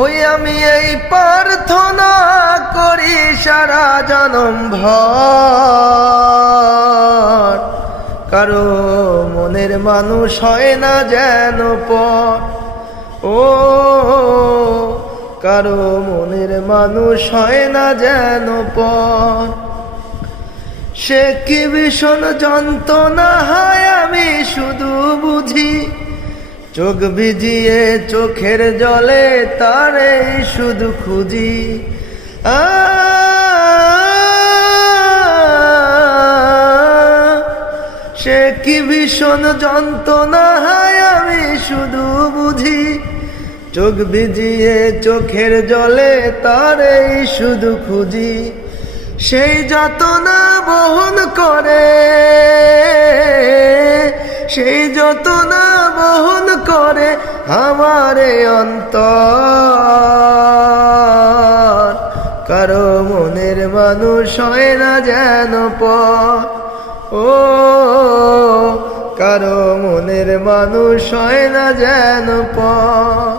ওই আমি এই প্রার্থনা করি সারা জনম ভর, কারো মনের মানুষ হয় না যেন পর। ও কারো মনের মানুষ হয় না যেন পর। সে কি ভীষণ যন্ত্রণা হয় আমি শুধু বুঝি, চোখ ভিজিয়ে চোখের জলে তারে শুধু খুঁজি। সে কি ভীষণ যন্ত্রণা হয় আমি শুধু বুঝি, চোখ ভিজিয়ে চোখের জলে তারে শুধু খুঁজি। সেই যাতনা বহন করে, সেই যাতনা বহন করে আমারে অন্তর, কারো মনের মানুষ হয় না যেন পর। ও কারো মনের মানুষ হয় না যেন পর।